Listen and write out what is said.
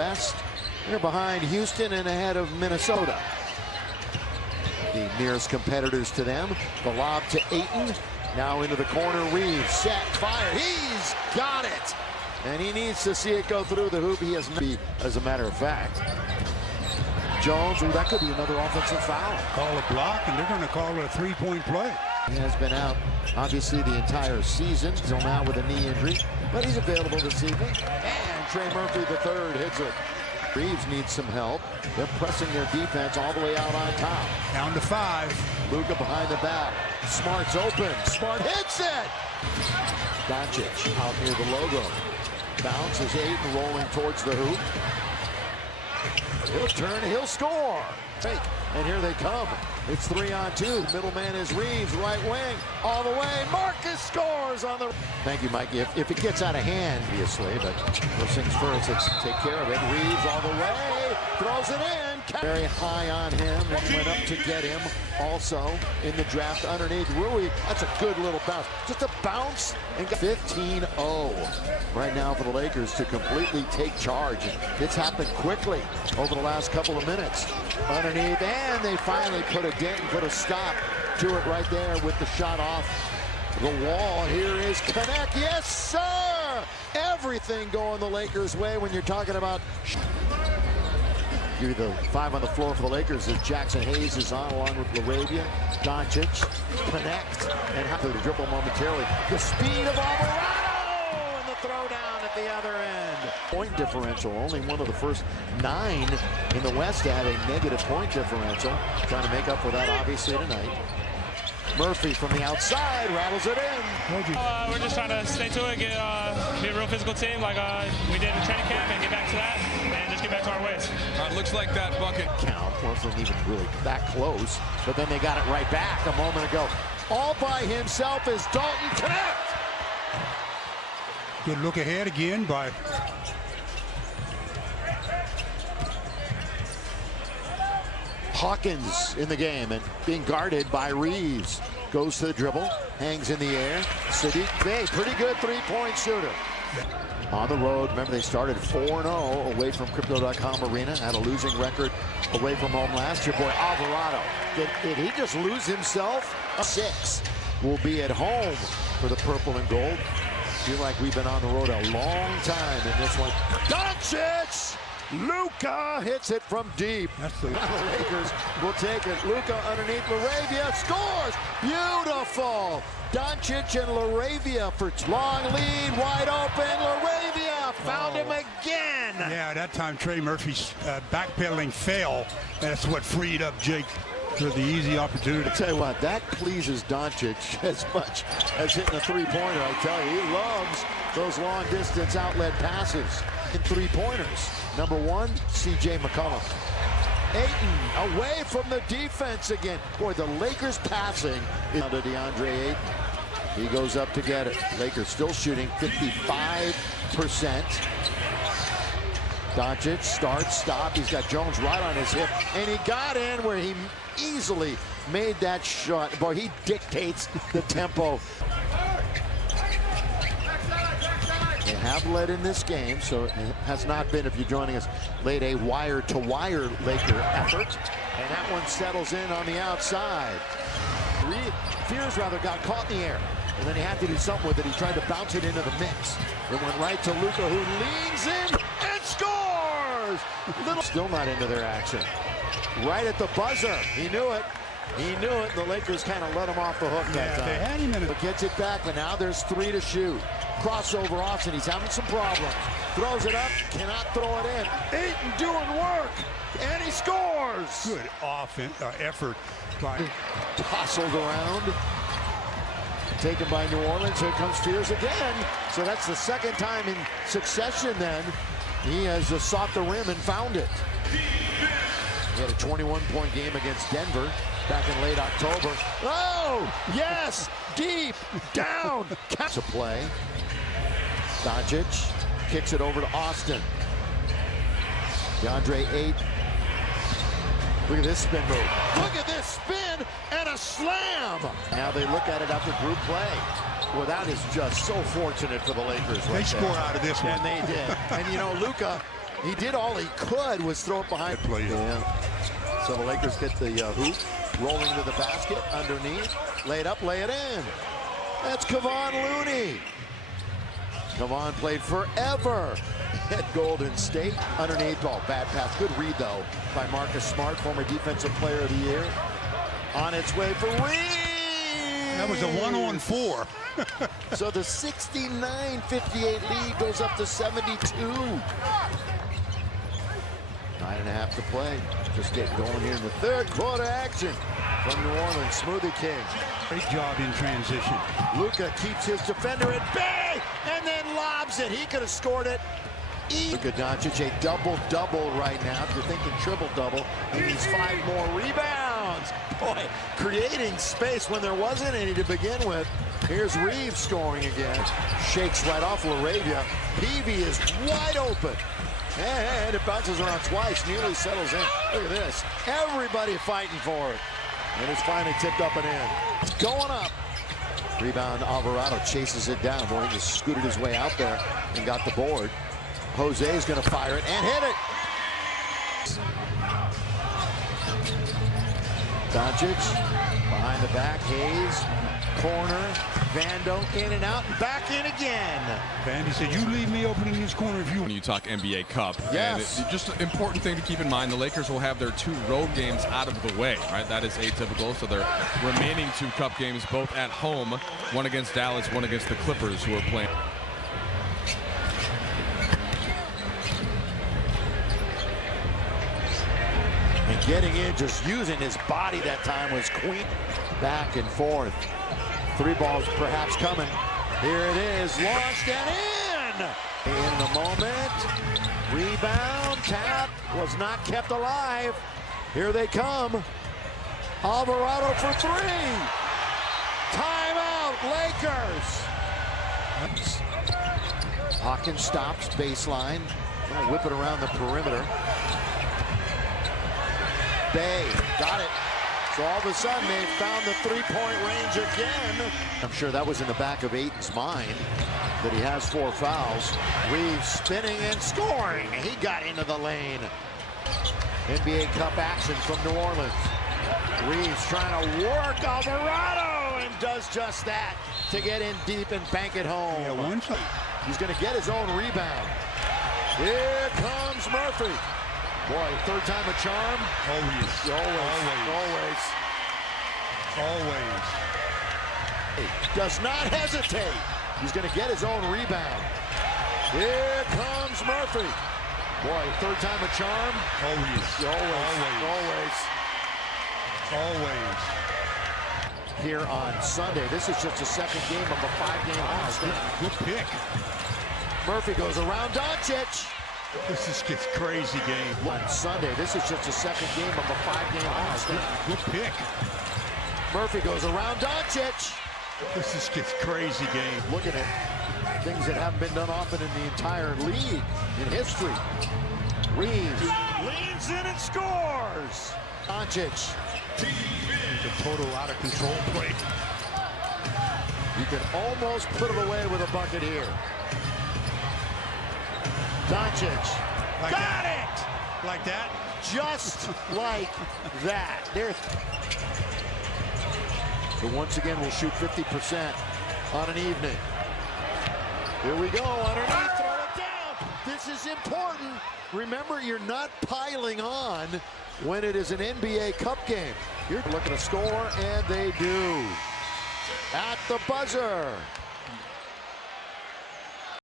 West. They're behind Houston and ahead of Minnesota. The nearest competitors to them. The lob to Ayton. Now into the corner. Reeves set, fire. He's got it. And he needs to see it go through the hoop. He has not, as a matter of fact. Jones, that could be another offensive foul. Call a block, and they're going to call it a three-point play. He has been out, obviously, the entire season, till now with a knee injury, but he's available this evening. And Trey Murphy, the third, hits it. Reeves needs some help. They're pressing their defense all the way out on top. Down to 5. Luka behind the back. Smart's open. Smart hits it. Doncic out near the logo. Bounces Ayton rolling towards the hoop. He'll turn, he'll score. Fake, and here they come. It's 3-on-2. The middleman is Reeves, right wing, all the way. Marcus scores on the... Thank you, Mike. If it gets out of hand, obviously, but first things first, let's take care of it. Reeves all the way, throws it in. Very high on him and went up to get him. Also in the draft underneath Rui. That's a good little bounce. Just a bounce and got 15-0 right now for the Lakers to completely take charge. It's happened quickly over the last couple of minutes. Underneath, and they finally put a dent and put a stop to it right there with the shot off the wall. Here is Connect. Yes, sir! Everything going the Lakers' way when you're talking about... Give you the 5 on the floor for the Lakers as Jackson Hayes is on along with LaRavia. Doncic, Connect, and have to dribble momentarily. The speed of Alvarado and the throwdown at the other end. Point differential, only one of the first 9 in the West to have a negative point differential. Trying to make up for that obviously tonight. Murphy from the outside rattles it in. We're just trying to stay to it, be a real physical team like we did in training camp, and get back to that, and just get back to our ways. Looks like that bucket count wasn't even really that close, but then they got it right back a moment ago. All by himself is Dalton Connect. Good look ahead again by Hawkins in the game and being guarded by Reeves. Goes to the dribble, hangs in the air. Sadiq Bey, pretty good three-point shooter. On the road, remember they started 4-0 away from Crypto.com Arena, had a losing record away from home last year. Boy, Alvarado, did he just lose himself? 6 will be at home for the purple and gold. Feel like we've been on the road a long time in this one. Doncic! Luka hits it from deep. That's the Lakers will take it. Luka underneath LaRavia scores. Beautiful. Doncic and LaRavia for long lead, wide open. LaRavia found him again. Yeah, that time Trey Murphy's backpedaling fail. That's what freed up Jake for the easy opportunity. I tell you what, that pleases Doncic as much as hitting a three-pointer. I tell you, he loves those long-distance outlet passes. In three-pointers. Number 1, C.J. McCollum. Ayton away from the defense again. Boy, the Lakers passing is to DeAndre Ayton. He goes up to get it. Lakers still shooting 55%. Doncic starts, stop. He's got Jones right on his hip. And he got in where he easily made that shot. Boy, he dictates the tempo. They have led in this game, so it has not been, if you're joining us late, a wire-to-wire Laker effort. And that one settles in on the outside. Fears got caught in the air, and then he had to do something with it. He tried to bounce it into the mix. It went right to Luka, who leans in and scores! Still not into their action. Right at the buzzer. He knew it. He knew it. The Lakers kind of let him off the hook that time. They had him in it. But gets it back, and now there's 3 to shoot. Crossover Austin, he's having some problems. Throws it up, cannot throw it in. Ayton doing work, and he scores. Good offense effort by Tossled around. Taken by New Orleans. Here comes Fears again. So that's the second time in succession then. He has sought the rim and found it. He had a 21-point game against Denver back in late October. Oh, yes, deep, down. Catch a play. Doncic kicks it over to Austin. DeAndre Ayton. Look at this spin move. Look at this spin and a slam. Now they look at it after group play. Well, that is just so fortunate for the Lakers. They score out of this one. And they did. And you know, Luka He did all he could was throw it behind. Yeah. So the Lakers get the hoop, rolling to the basket, underneath, lay it up, lay it in. That's Kevon Looney. Kevon played forever at Golden State. Underneath, oh, bad pass. Good read, though, by Marcus Smart, former Defensive Player of the Year. On its way for Reeves. That was a 1-on-4. So the 69-58 lead goes up to 72. 9.5 to play. Just getting going here in the third quarter action from New Orleans. Smoothie King. Great job in transition. Luka keeps his defender at bay and then lobs it. He could have scored it. Luka Doncic, a double-double right now. If you're thinking triple-double, he needs 5 more rebounds. Boy, creating space when there wasn't any to begin with. Here's Reeves scoring again. Shakes right off LaRavia. Peavy is wide open. And it bounces around twice, nearly settles in. Look at this. Everybody fighting for it. And it's finally tipped up and in. It's going up. Rebound, Alvarado chases it down. Boy, he just scooted his way out there and got the board. Jose is going to fire it and hit it. Doncic behind the back. Hayes, corner. Vando in and out and back in again. Vandy said, "You leave me open in this corner if you." When you talk NBA Cup, yes. And just an important thing to keep in mind: the Lakers will have their 2 road games out of the way. Right, that is atypical. So their remaining 2 Cup games, both at home, one against Dallas, one against the Clippers, who are playing. And getting in, just using his body that time was Queen. Back and forth. 3 balls perhaps coming. Here it is, launched and in! In the moment, rebound, tap, was not kept alive. Here they come. Alvarado for 3. Timeout, Lakers. Hawkins stops, baseline. Gonna whip it around the perimeter. Bay, got it. So all of a sudden, they found the 3-point range again. I'm sure that was in the back of Ayton's mind that he has 4 fouls. Reeves spinning and scoring. He got into the lane. NBA Cup action from New Orleans. Reeves trying to work Alvarado and does just that to get in deep and bank it home. Yeah, he's going to get his own rebound. Here comes Murphy. Boy, 3rd time a charm. Always. Does not hesitate. He's going to get his own rebound. Here comes Murphy. Boy, 3rd time a charm. Always. Here on Sunday. This is just the 2nd game of a 5-game homestand. Good pick. Murphy goes around Doncic. This is gets crazy game. On Sunday, this is just the 2nd game of a 5-game homestand. Good pick. Murphy goes around Doncic. This is gets crazy game. Looking at things that haven't been done often in the entire league in history. Reeves leans in and scores. Doncic. The total out of control play. You can almost put it away with a bucket here. Doncic. Got it! Like that? Just like that. There. So once again, we'll shoot 50% on an evening. Here we go, underneath, throw it down. This is important. Remember, you're not piling on when it is an NBA Cup game. You're looking to score, and they do. At the buzzer.